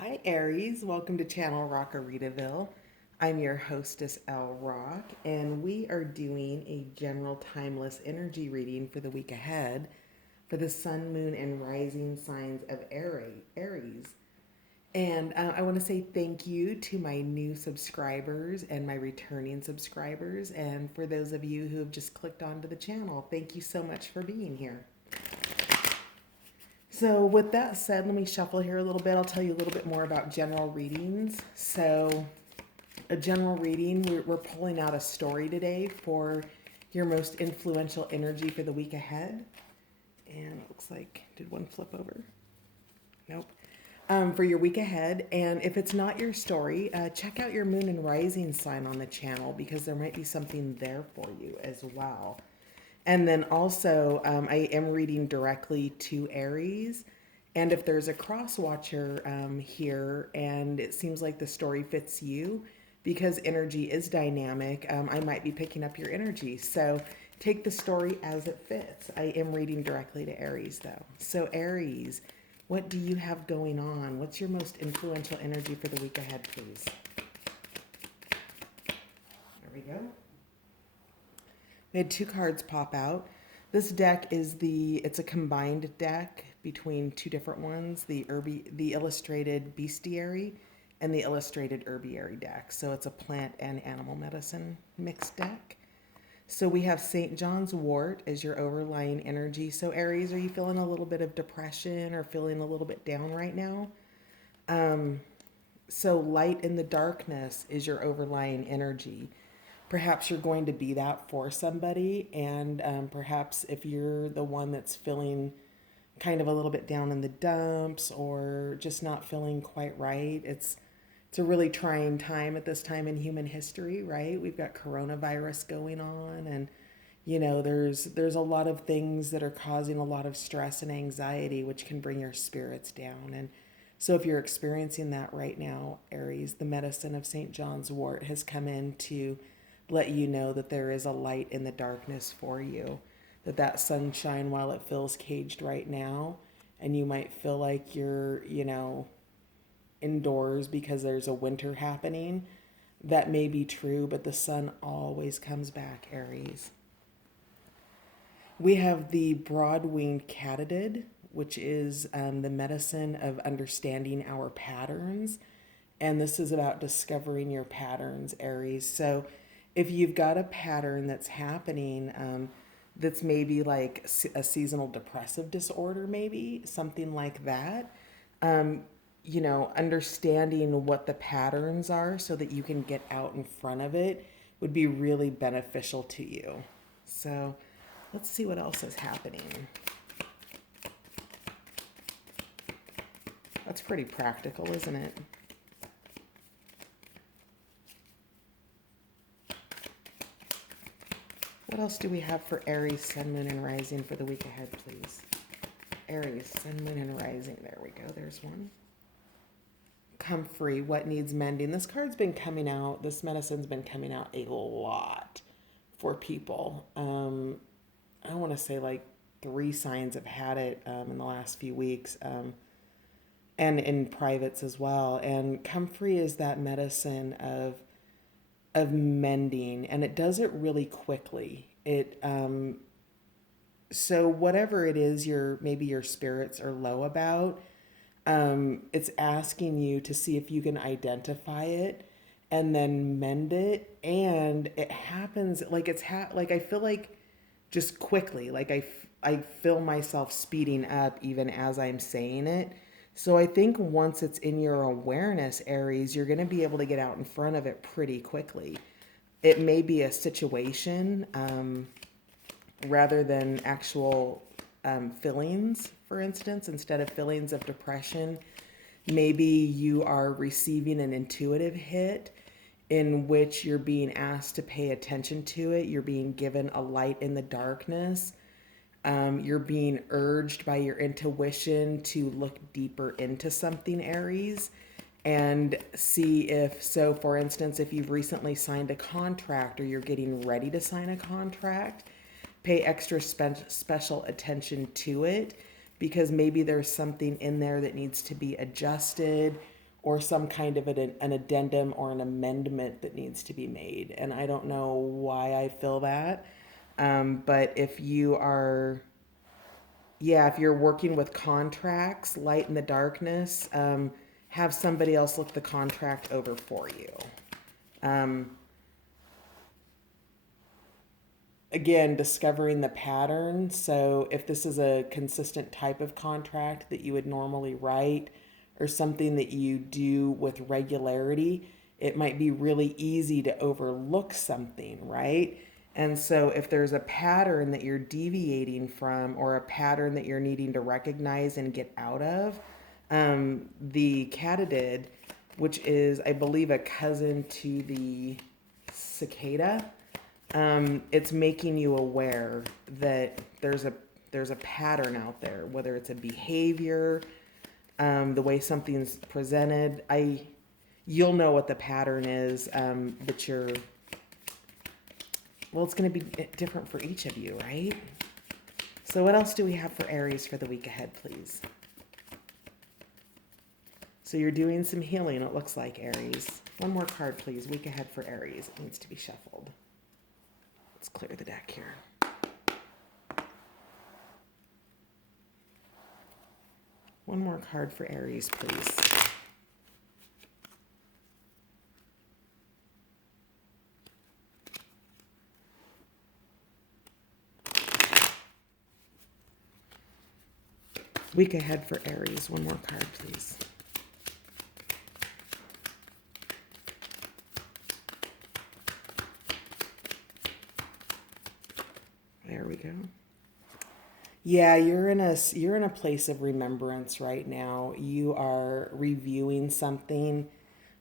Hi Aries, welcome to Channel Rockaritaville. I'm your hostess Elle Rock, and we are doing a general timeless energy reading for the week ahead for the sun, moon, and rising signs of Aries. And I want to say thank you to my new subscribers and my returning subscribers, and for those of you who have just clicked onto the channel, thank you so much for being here. So, with that said, let me shuffle here a little bit. I'll tell you a little bit more about general readings. So, a general reading, we're pulling out a story today for your most influential energy for the week ahead. And it looks like, did one flip over? Nope. For your week ahead. And if it's not your story, check out your moon and rising sign on the channel because there might be something there for you as well. And then also, I am reading directly to Aries. And if there's a cross watcher here and it seems like the story fits you, because energy is dynamic, I might be picking up your energy. So take the story as it fits. I am reading directly to Aries though. So, Aries, what do you have going on? What's your most influential energy for the week ahead, please? There we go. We had two cards pop out. This deck is it's a combined deck between two different ones, the illustrated bestiary and the illustrated herbiary deck. So it's a plant and animal medicine mixed deck. So we have St. John's wort as your overlying energy. So Aries, are you feeling a little bit of depression or feeling a little bit down right now? So light in the darkness is your overlying energy. Perhaps you're going to be that for somebody, and perhaps if you're the one that's feeling kind of a little bit down in the dumps or just not feeling quite right, it's a really trying time at this time in human history, right? We've got coronavirus going on, and there's a lot of things that are causing a lot of stress and anxiety, which can bring your spirits down. And so if you're experiencing that right now, Aries, the medicine of St. John's wort has come in to let you know that there is a light in the darkness for you, that sunshine, while it feels caged right now, and you might feel like you're, indoors because there's a winter happening, that may be true, but the sun always comes back, Aries. We have the broad-winged katydid, which is the medicine of understanding our patterns. And this is about discovering your patterns, Aries. So if you've got a pattern that's happening, that's maybe like a seasonal depressive disorder, maybe something like that, understanding what the patterns are so that you can get out in front of it would be really beneficial to you. So let's see what else is happening. That's pretty practical, isn't it? What else do we have for Aries, Sun, Moon, and Rising for the week ahead, please? Aries, Sun, Moon, and Rising. There we go. There's one. Come free. What needs mending? This card's been coming out. This medicine's been coming out a lot for people. I want to say like 3 signs have had it in the last few weeks, and in privates as well. And comfrey is that medicine of mending, and it does it really quickly. So whatever it is maybe your spirits are low about, it's asking you to see if you can identify it and then mend it. And it happens like like I feel like just quickly, like I feel myself speeding up even as I'm saying it. So I think once it's in your awareness, Aries, you're going to be able to get out in front of it pretty quickly. It may be a situation rather than actual feelings, for instance. Instead of feelings of depression, maybe you are receiving an intuitive hit in which you're being asked to pay attention to it. You're being given a light in the darkness. You're being urged by your intuition to look deeper into something, Aries, and see if, so for instance, if you've recently signed a contract or you're getting ready to sign a contract, pay extra special attention to it, because maybe there's something in there that needs to be adjusted, or some kind of an addendum or an amendment that needs to be made. And I don't know why I feel that. But if you are, yeah, if you're working with contracts, light in the darkness, have somebody else look the contract over for you. Um, again, discovering the pattern. So if this is a consistent type of contract that you would normally write or something that you do with regularity, it might be really easy to overlook something, right? And so if there's a pattern that you're deviating from or a pattern that you're needing to recognize and get out of, the katydid, which is, I believe, a cousin to the cicada, it's making you aware that there's a pattern out there, whether it's a behavior, the way something's presented. You'll know what the pattern is, but well, it's going to be different for each of you, right? So what else do we have for Aries for the week ahead, please? So you're doing some healing, it looks like, Aries. One more card, please. Week ahead for Aries. It needs to be shuffled. Let's clear the deck here. One more card for Aries, please. Week ahead for Aries. One more card, please. There we go. Yeah, you're in a place of remembrance right now. You are reviewing something.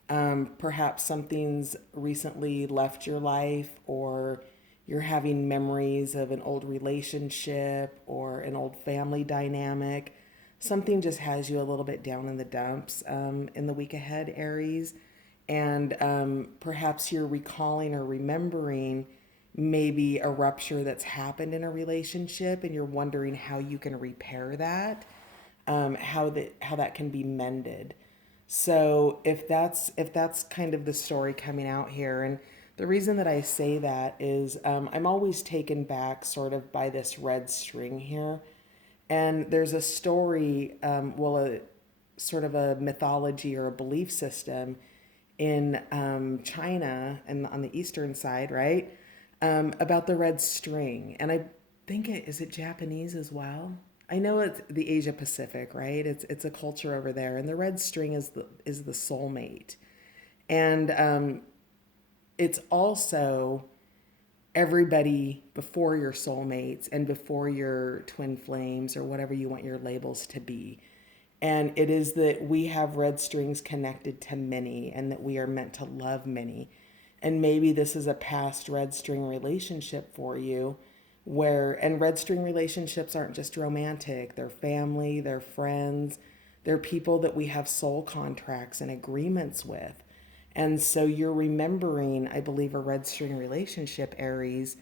Perhaps something's recently left your life, or you're having memories of an old relationship or an old family dynamic. Something just has you a little bit down in the dumps in the week ahead, Aries. And perhaps you're recalling or remembering maybe a rupture that's happened in a relationship, and you're wondering how you can repair that, how that can be mended. So if that's kind of the story coming out here, and the reason that I say that is I'm always taken back sort of by this red string here, and there's a story, a sort of a mythology or a belief system in China and on the eastern side, right? About the red string, and I think is it Japanese as well. I know it's the Asia Pacific, right? It's a culture over there, and the red string is the soulmate, and it's also everybody before your soulmates and before your twin flames or whatever you want your labels to be. And it is that we have red strings connected to many, and that we are meant to love many. And maybe this is a past red string relationship for you, and red string relationships aren't just romantic, they're family, they're friends, they're people that we have soul contracts and agreements with. And so you're remembering, I believe, a red string relationship, Aries,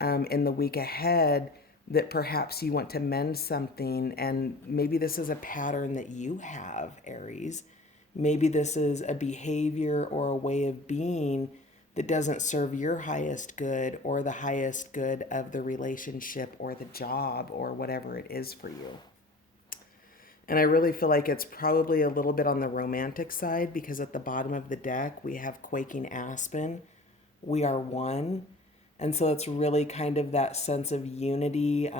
in the week ahead, that perhaps you want to mend something. And maybe this is a pattern that you have, Aries. Maybe this is a behavior or a way of being that doesn't serve your highest good or the highest good of the relationship or the job or whatever it is for you. And I really feel like it's probably a little bit on the romantic side, because at the bottom of the deck we have quaking aspen. We are one. And so it's really kind of that sense of unity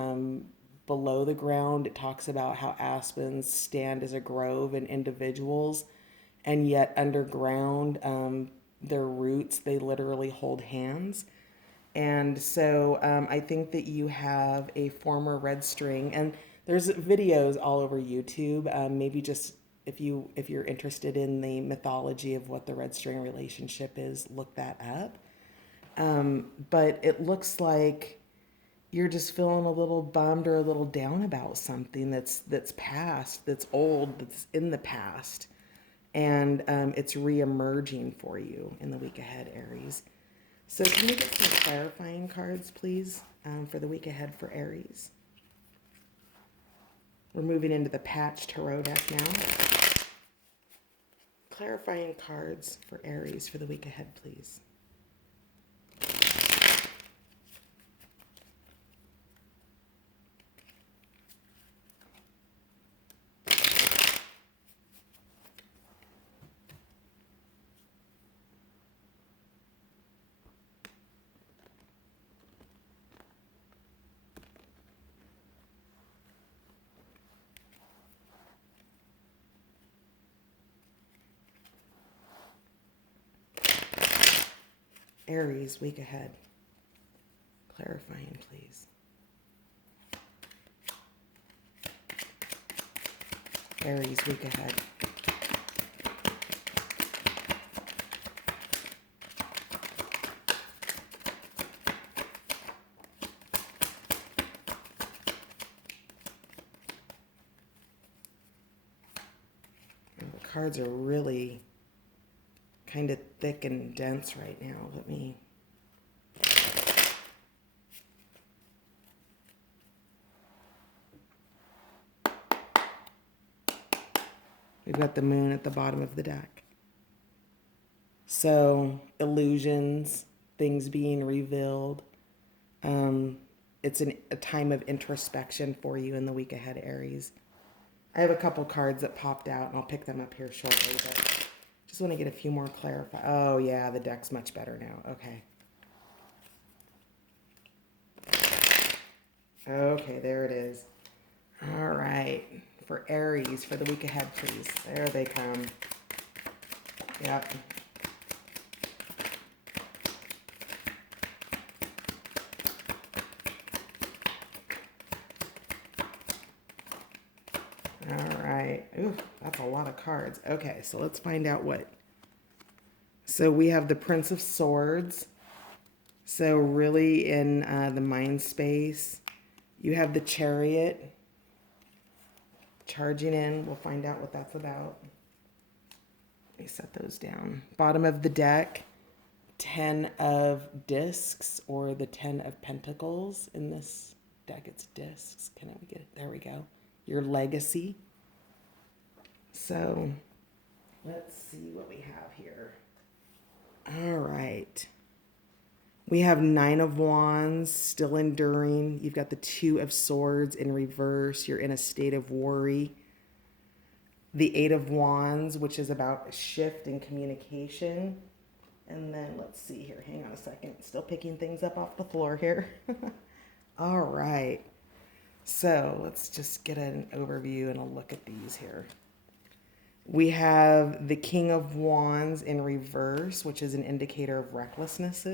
below the ground. It talks about how aspens stand as a grove and individuals, and yet underground, their roots, they literally hold hands. And so I think that you have a former red string, and there's videos all over YouTube. Maybe just if you're interested in the mythology of what the red string relationship is, look that up. But it looks like you're just feeling a little bummed or a little down about something that's past, that's old, that's in the past, and it's re-emerging for you in the week ahead, Aries. So can we get some clarifying cards, please, for the week ahead for Aries? We're moving into the Patch Tarot deck now. clarifying cards for Aries for the week ahead, please. Aries, week ahead. Clarifying, please. Aries, week ahead. And the cards are really kind of thick and dense right now. We've got the moon at the bottom of the deck. So, illusions, things being revealed. It's a time of introspection for you in the week ahead, Aries. I have a couple cards that popped out, and I'll pick them up here shortly, but just want to get a few more clarified. Oh, yeah, the deck's much better now. Okay. Okay, there it is. All right. For Aries, for the week ahead, please. There they come. Yep. All right. Ooh, that's a lot of cards. Okay, so let's find out what. So we have the Prince of Swords. So really in the mind space, you have the Chariot charging in. We'll find out what that's about. Let me set those down. Bottom of the deck, 10 of discs, or the 10 of pentacles. In this deck, it's discs. Can we get it? There we go. Your legacy. So let's see what we have here. All right. We have 9 of Wands, still enduring. You've got the 2 of Swords in reverse. You're in a state of worry. The 8 of Wands, which is about a shift in communication. And then let's see here. Hang on a second. Still picking things up off the floor here. All right. So let's just get an overview and a look at these here. We have the King of Wands in reverse, which is an indicator of recklessness.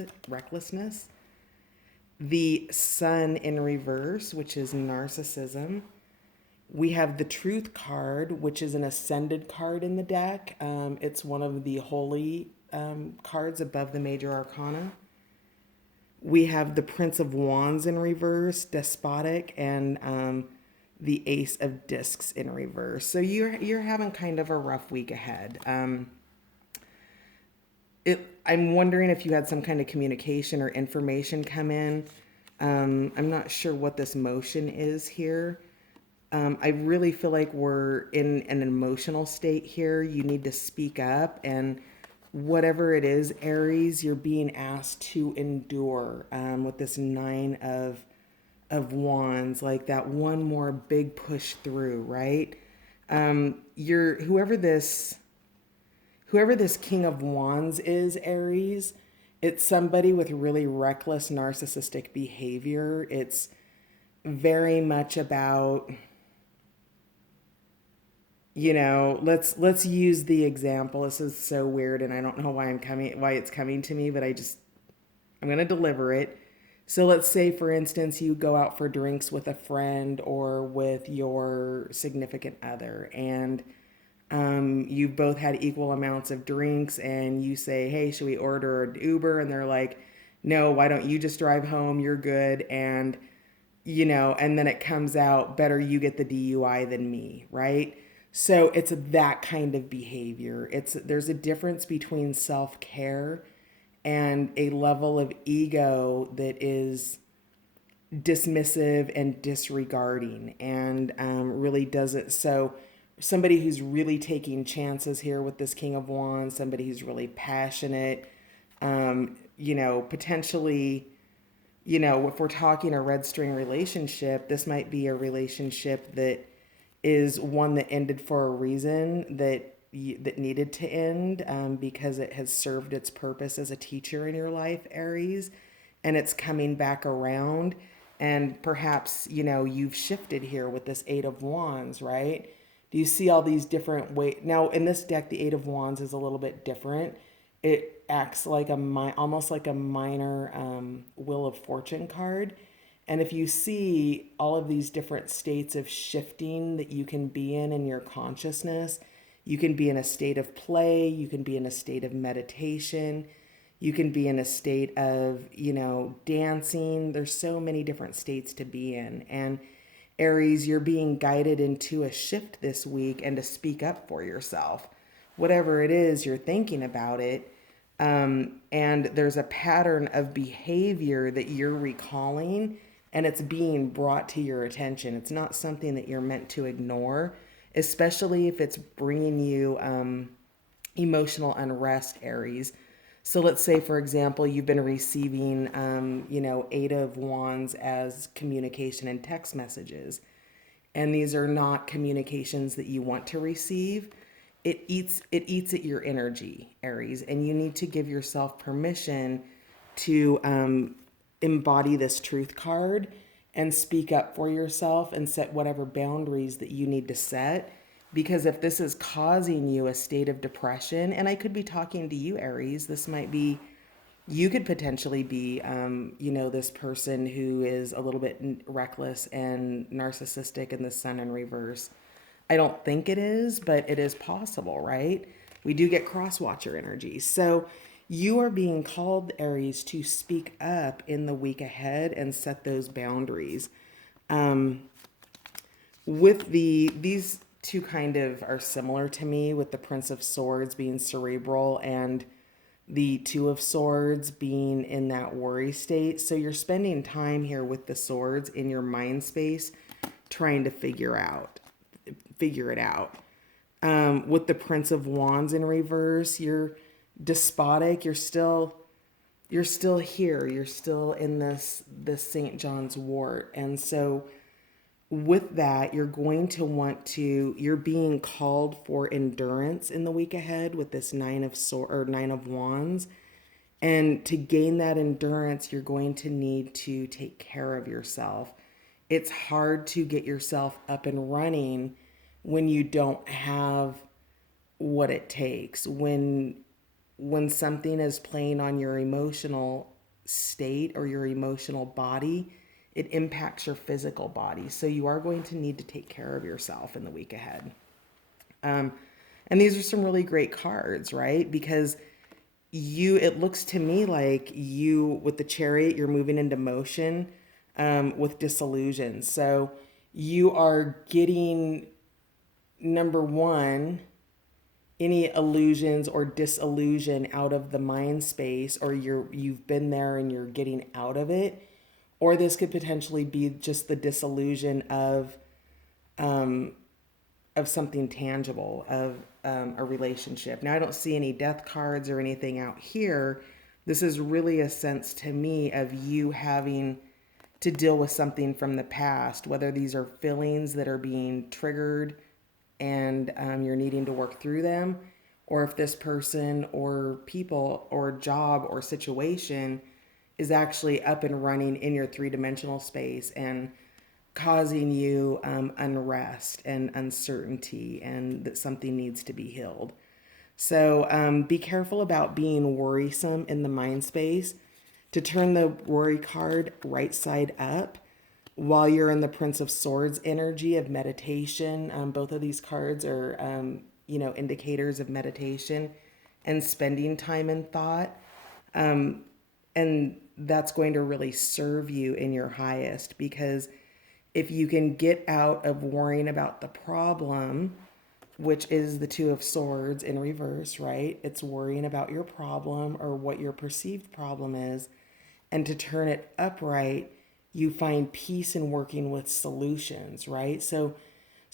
The Sun in reverse, which is narcissism. We have the Truth card, which is an ascended card in the deck. It's one of the holy cards above the major arcana. We have the Prince of Wands in reverse, despotic, and the Ace of Discs in reverse. So you're having kind of a rough week ahead. I'm wondering if you had some kind of communication or information come in. I'm not sure what this motion is here. I really feel like we're in an emotional state here. You need to speak up, and whatever it is, Aries, you're being asked to endure with this 9 of Wands, like that one more big push through, right? Whoever this King of Wands is, Aries, it's somebody with really reckless narcissistic behavior. It's very much about, let's use the example. This is so weird, and I don't know why it's coming to me, but I'm going to deliver it. So let's say, for instance, you go out for drinks with a friend or with your significant other, and you've both had equal amounts of drinks, and you say, hey, should we order an Uber? And they're like, no, why don't you just drive home? You're good. And, and then it comes out, better you get the DUI than me, right? So it's that kind of behavior. There's a difference between self-care and a level of ego that is dismissive and disregarding, and really doesn't. So somebody who's really taking chances here with this King of Wands, somebody who's really passionate, potentially, if we're talking a red string relationship, this might be a relationship that is one that ended for a reason that needed to end, because it has served its purpose as a teacher in your life, Aries, and it's coming back around. And perhaps, you've shifted here with this Eight of Wands, right? Do you see all these different ways? Now, in this deck, the Eight of Wands is a little bit different. It acts like almost like a minor Wheel of Fortune card. And if you see all of these different states of shifting that you can be in your consciousness, you can be in a state of play, you can be in a state of meditation, you can be in a state of, dancing. There's so many different states to be in. And Aries, you're being guided into a shift this week and to speak up for yourself. Whatever it is, you're thinking about it. And there's a pattern of behavior that you're recalling, and it's being brought to your attention. It's not something that you're meant to ignore, especially if it's bringing you emotional unrest, Aries. So let's say, for example, you've been receiving, Eight of Wands as communication and text messages, and these are not communications that you want to receive. It eats at your energy, Aries, and you need to give yourself permission to embody this truth card and speak up for yourself and set whatever boundaries that you need to set. Because if this is causing you a state of depression, and I could be talking to you, Aries, this might be, you could potentially be, this person who is a little bit reckless and narcissistic in the sun in reverse. I don't think it is, but it is possible, right? We do get cross watcher energy. So you are being called, Aries, to speak up in the week ahead and set those boundaries. With these two kind of are similar to me, with the Prince of Swords being cerebral and the Two of Swords being in that worry state. So you're spending time here with the swords in your mind space trying to figure it out. With the Prince of Wands in reverse, you're despotic. You're still here. You're still in this St. John's wort. And so with that, you're being called for endurance in the week ahead with this Nine of Wands. And to gain that endurance, you're going to need to take care of yourself. It's hard to get yourself up and running when you don't have what it takes. When something is playing on your emotional state or your emotional body, it impacts your physical body. So you are going to need to take care of yourself in the week ahead. And these are some really great cards, right? Because it looks to me like with the Chariot, you're moving into motion with disillusion. So you are getting, number one, any illusions or disillusion out of the mind space, or you've been there and you're getting out of it. Or this could potentially be just the disillusion of something tangible, of a relationship. Now, I don't see any death cards or anything out here. This is really a sense to me of you having to deal with something from the past, whether these are feelings that are being triggered and you're needing to work through them, or if this person or people or job or situation is actually up and running in your three-dimensional space and causing you unrest and uncertainty, and that something needs to be healed. So be careful about being worrisome in the mind space. To turn the worry card right side up while you're in the Prince of Swords energy of meditation. Both of these cards are, indicators of meditation and spending time in thought. And that's going to really serve you in your highest, because if you can get out of worrying about the problem, which is the Two of Swords in reverse, right? It's worrying about your problem or what your perceived problem is. And to turn it upright, you find peace in working with solutions, right? So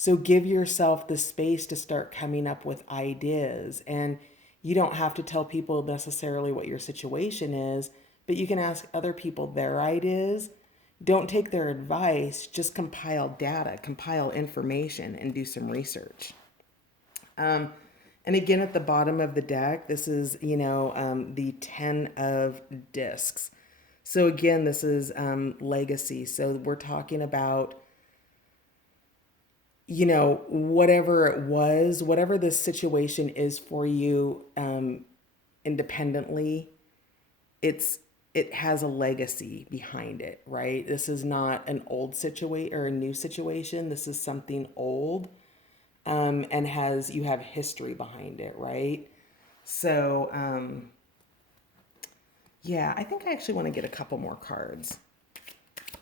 So give yourself the space to start coming up with ideas. And you don't have to tell people necessarily what your situation is, but you can ask other people their ideas. Don't take their advice, just compile data, compile information, and do some research. And again, at the bottom of the deck, this is, the 10 of discs. So again, this is legacy. So we're talking about, whatever it was, whatever this situation is for you independently, it has a legacy behind it, right? This is not an old situation or a new situation. This is something old, and you have history behind it, right? So, yeah, I think I actually want to get a couple more cards.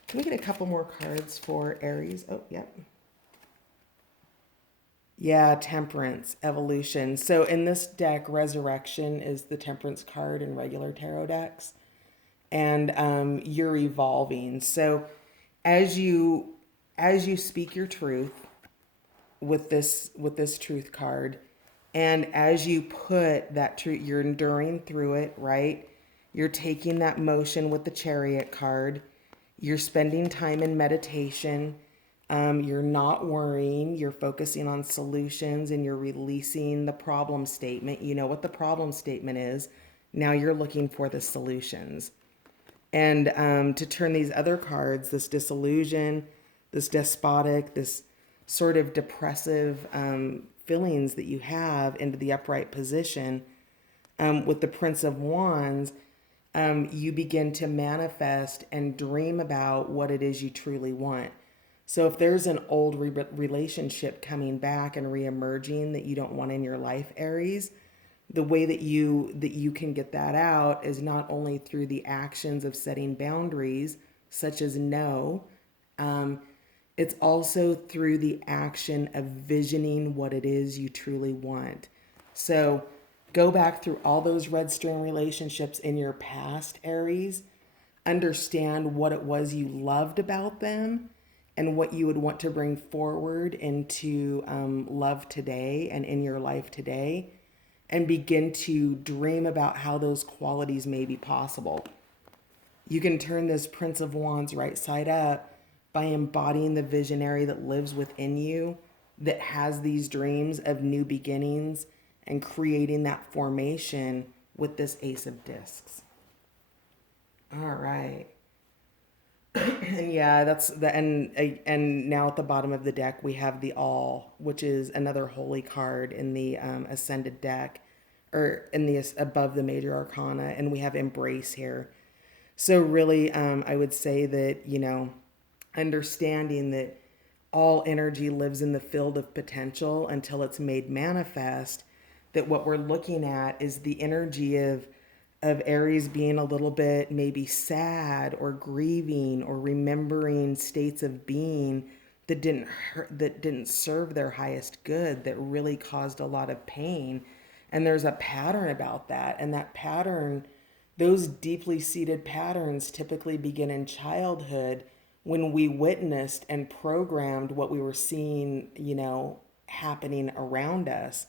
Can we get a couple more cards for Aries? Oh, yep. Yeah, Temperance, Evolution. So in this deck, Resurrection is the Temperance card in regular tarot decks, and you're evolving. So as you speak your truth with this truth card, and as you put that truth, you're enduring through it, right? You're taking that motion with the Chariot card. You're spending time in meditation. You're not worrying. You're focusing on solutions, and you're releasing the problem statement. You know what the problem statement is. Now you're looking for the solutions. And to turn these other cards, this disillusion, this despotic, this sort of depressive feelings that you have, into the upright position, with the Prince of Wands, you begin to manifest and dream about what it is you truly want. So if there's an old relationship coming back and reemerging that you don't want in your life, Aries, the way that you can get that out is not only through the actions of setting boundaries, such as no, it's also through the action of visioning what it is you truly want. So go back through all those red string relationships in your past, Aries. Understand what it was you loved about them and what you would want to bring forward into love today and in your life today, and begin to dream about how those qualities may be possible. You can turn this Prince of Wands right side up by embodying the visionary that lives within you, that has these dreams of new beginnings, and creating that formation with this Ace of Discs. All right. And yeah, that's the and now at the bottom of the deck we have the All, which is another holy card in the Ascended deck, or in the above the Major Arcana, and we have Embrace here. So really, I would say that, understanding that all energy lives in the field of potential until it's made manifest, that what we're looking at is the energy of Aries being a little bit maybe sad or grieving or remembering states of being that didn't hurt, that didn't serve their highest good, that really caused a lot of pain. And there's a pattern about that, and that pattern, those deeply seated patterns, typically begin in childhood, when we witnessed and programmed what we were seeing, happening around us.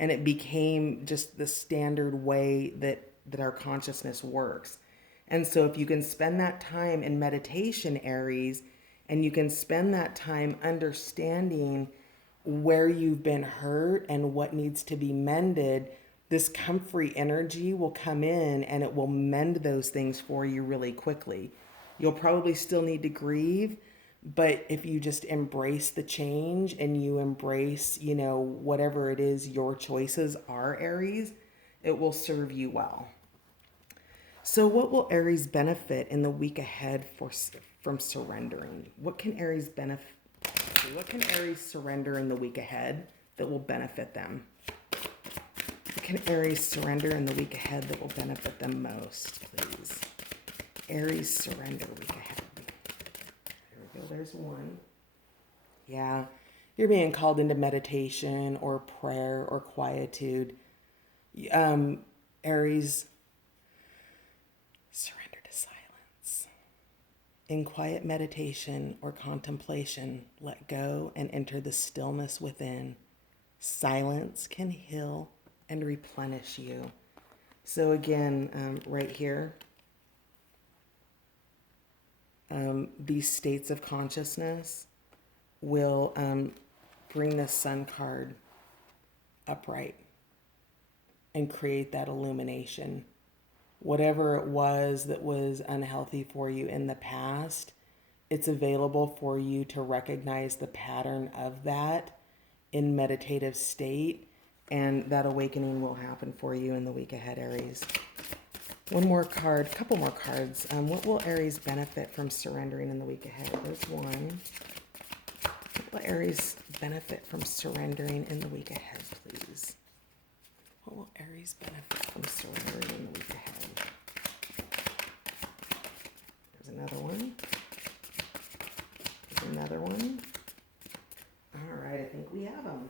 And it became just the standard way that our consciousness works. And so if you can spend that time in meditation, Aries, and you can spend that time understanding where you've been hurt and what needs to be mended, this comfrey energy will come in and it will mend those things for you really quickly. You'll probably still need to grieve, but if you just embrace the change and you embrace, whatever it is your choices are, Aries, it will serve you well. So what will Aries benefit in the week ahead from surrendering? What can Aries benefit? What can Aries surrender in the week ahead that will benefit them? What can Aries surrender in the week ahead that will benefit them most, please? Aries surrender week ahead. There we go. There's one. Yeah. You're being called into meditation or prayer or quietude. Aries, surrender to silence. In quiet meditation or contemplation, let go and enter the stillness within. Silence can heal and replenish you. So again, right here, these states of consciousness will bring the sun card upright and create that illumination. Whatever it was that was unhealthy for you in the past, it's available for you to recognize the pattern of that in meditative state, and that awakening will happen for you in the week ahead, Aries. One more card, couple more cards. What will Aries benefit from surrendering in the week ahead? There's one. What will Aries benefit from surrendering in the week ahead, please? What will Aries benefit from surrendering in the week ahead? There's another one. There's another one. All right, I think we have them.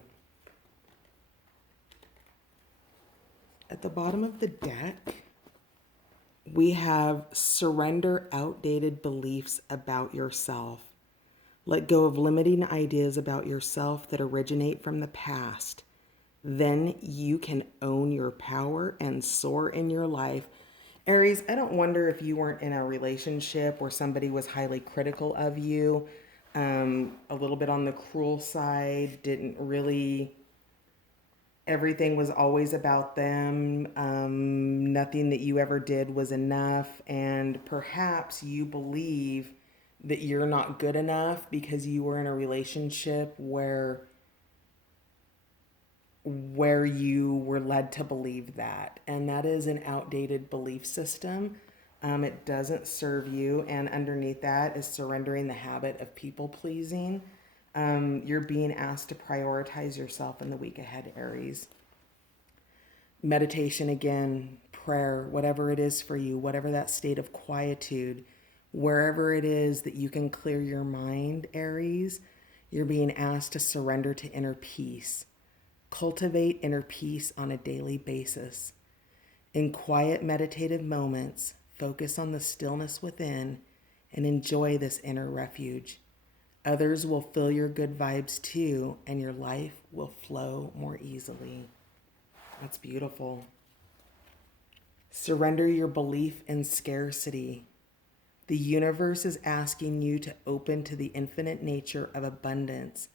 At the bottom of the deck, we have surrender outdated beliefs about yourself. Let go of limiting ideas about yourself that originate from the past. Then you can own your power and soar in your life. Aries, I don't wonder if you weren't in a relationship where somebody was highly critical of you, a little bit on the cruel side, didn't really, everything was always about them. Nothing that you ever did was enough. And perhaps you believe that you're not good enough because you were in a relationship where you were led to believe that. And that is an outdated belief system. It doesn't serve you. And underneath that is surrendering the habit of people pleasing. You're being asked to prioritize yourself in the week ahead, Aries. Meditation again, prayer, whatever it is for you, whatever that state of quietude, wherever it is that you can clear your mind, Aries, you're being asked to surrender to inner peace. Cultivate inner peace on a daily basis. In quiet meditative moments, focus on the stillness within and enjoy this inner refuge. Others will feel your good vibes too, and your life will flow more easily. That's beautiful. Surrender your belief in scarcity. The universe is asking you to open to the infinite nature of abundance.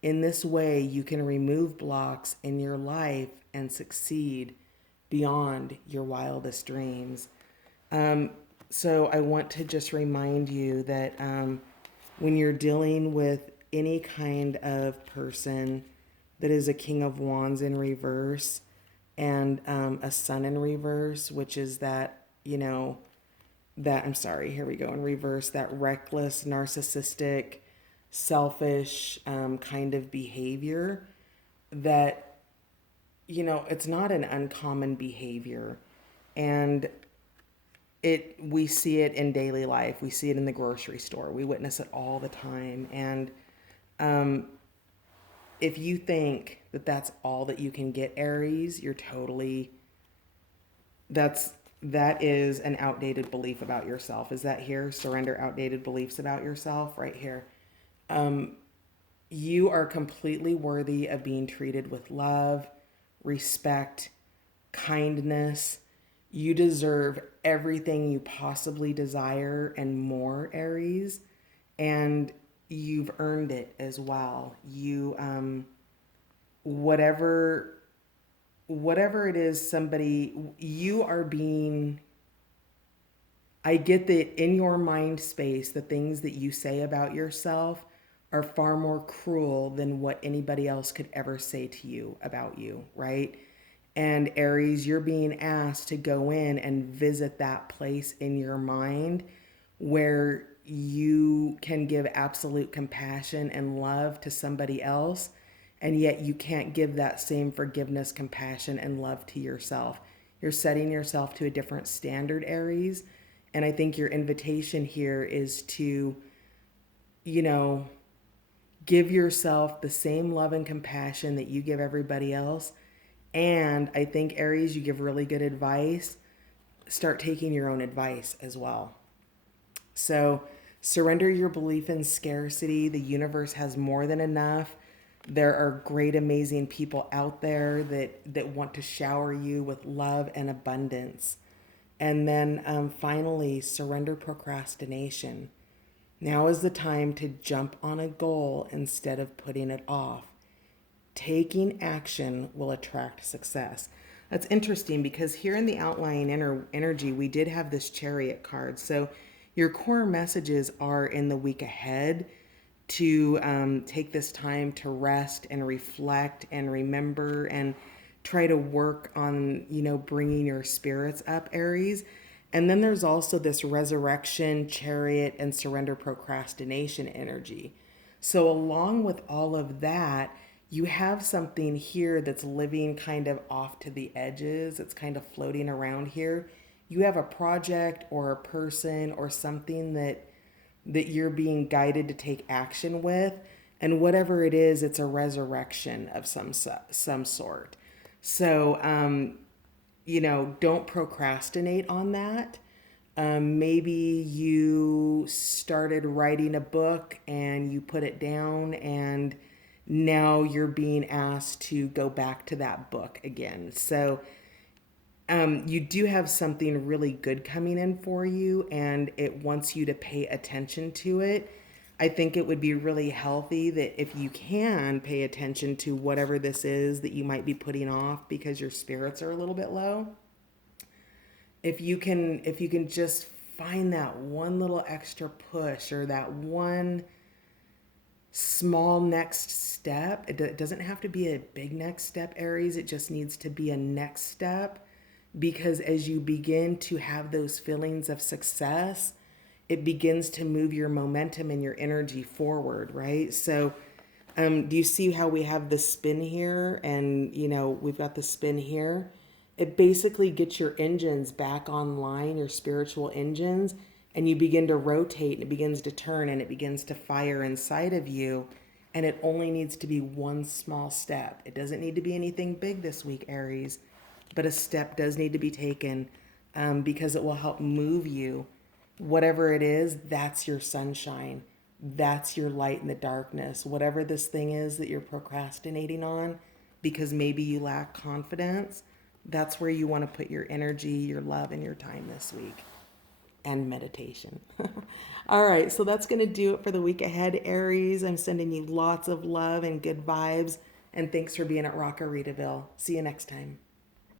In this way, you can remove blocks in your life and succeed beyond your wildest dreams. So I want to just remind you that when you're dealing with any kind of person that is a King of Wands in reverse and a Sun in reverse, which is that, here we go in reverse, that reckless, narcissistic, selfish kind of behavior that, it's not an uncommon behavior. And we see it in daily life. We see it in the grocery store. We witness it all the time. And if you think that that's all that you can get, Aries, that is an outdated belief about yourself. Is that here? Surrender outdated beliefs about yourself, right here. You are completely worthy of being treated with love, respect, kindness. You deserve everything you possibly desire and more, Aries. And you've earned it as well. You, whatever it is, you are being, I get that in your mind space, the things that you say about yourself are far more cruel than what anybody else could ever say to you about you, right? And Aries, you're being asked to go in and visit that place in your mind where you can give absolute compassion and love to somebody else, and yet you can't give that same forgiveness, compassion, and love to yourself. You're setting yourself to a different standard, Aries. And I think your invitation here is to, give yourself the same love and compassion that you give everybody else. And I think, Aries, you give really good advice. Start taking your own advice as well. So Surrender your belief in scarcity. The universe has more than enough. There are great, amazing people out there that want to shower you with love and abundance. And then finally, surrender procrastination. Now is the time to jump on a goal instead of putting it off. Taking action will attract success. That's interesting because here in the outlying energy, we did have this chariot card. So your core messages are in the week ahead to take this time to rest and reflect and remember and try to work on, bringing your spirits up, Aries. And then there's also this resurrection, chariot, and surrender procrastination energy. So, along with all of that, you have something here that's living kind of off to the edges. It's kind of floating around here. You have a project or a person or something that you're being guided to take action with, and whatever it is, it's a resurrection of some sort. So, don't procrastinate on that. Maybe you started writing a book and you put it down, and now you're being asked to go back to that book again. So you do have something really good coming in for you, and it wants you to pay attention to it. I think it would be really healthy that if you can pay attention to whatever this is that you might be putting off because your spirits are a little bit low. If you can just find that one little extra push or that one small next step. It doesn't have to be a big next step, Aries. It just needs to be a next step, because as you begin to have those feelings of success, it begins to move your momentum and your energy forward, right? So, do you see how we have the spin here and, we've got the spin here? It basically gets your engines back online, your spiritual engines, and you begin to rotate and it begins to turn and it begins to fire inside of you. And it only needs to be one small step. It doesn't need to be anything big this week, Aries, but a step does need to be taken, because it will help move you. Whatever it is, that's your sunshine. That's your light in the darkness. Whatever this thing is that you're procrastinating on because maybe you lack confidence, that's where you want to put your energy, your love, and your time this week. And meditation. All right, so that's going to do it for the week ahead, Aries. I'm sending you lots of love and good vibes. And thanks for being at Rockaritaville. See you next time.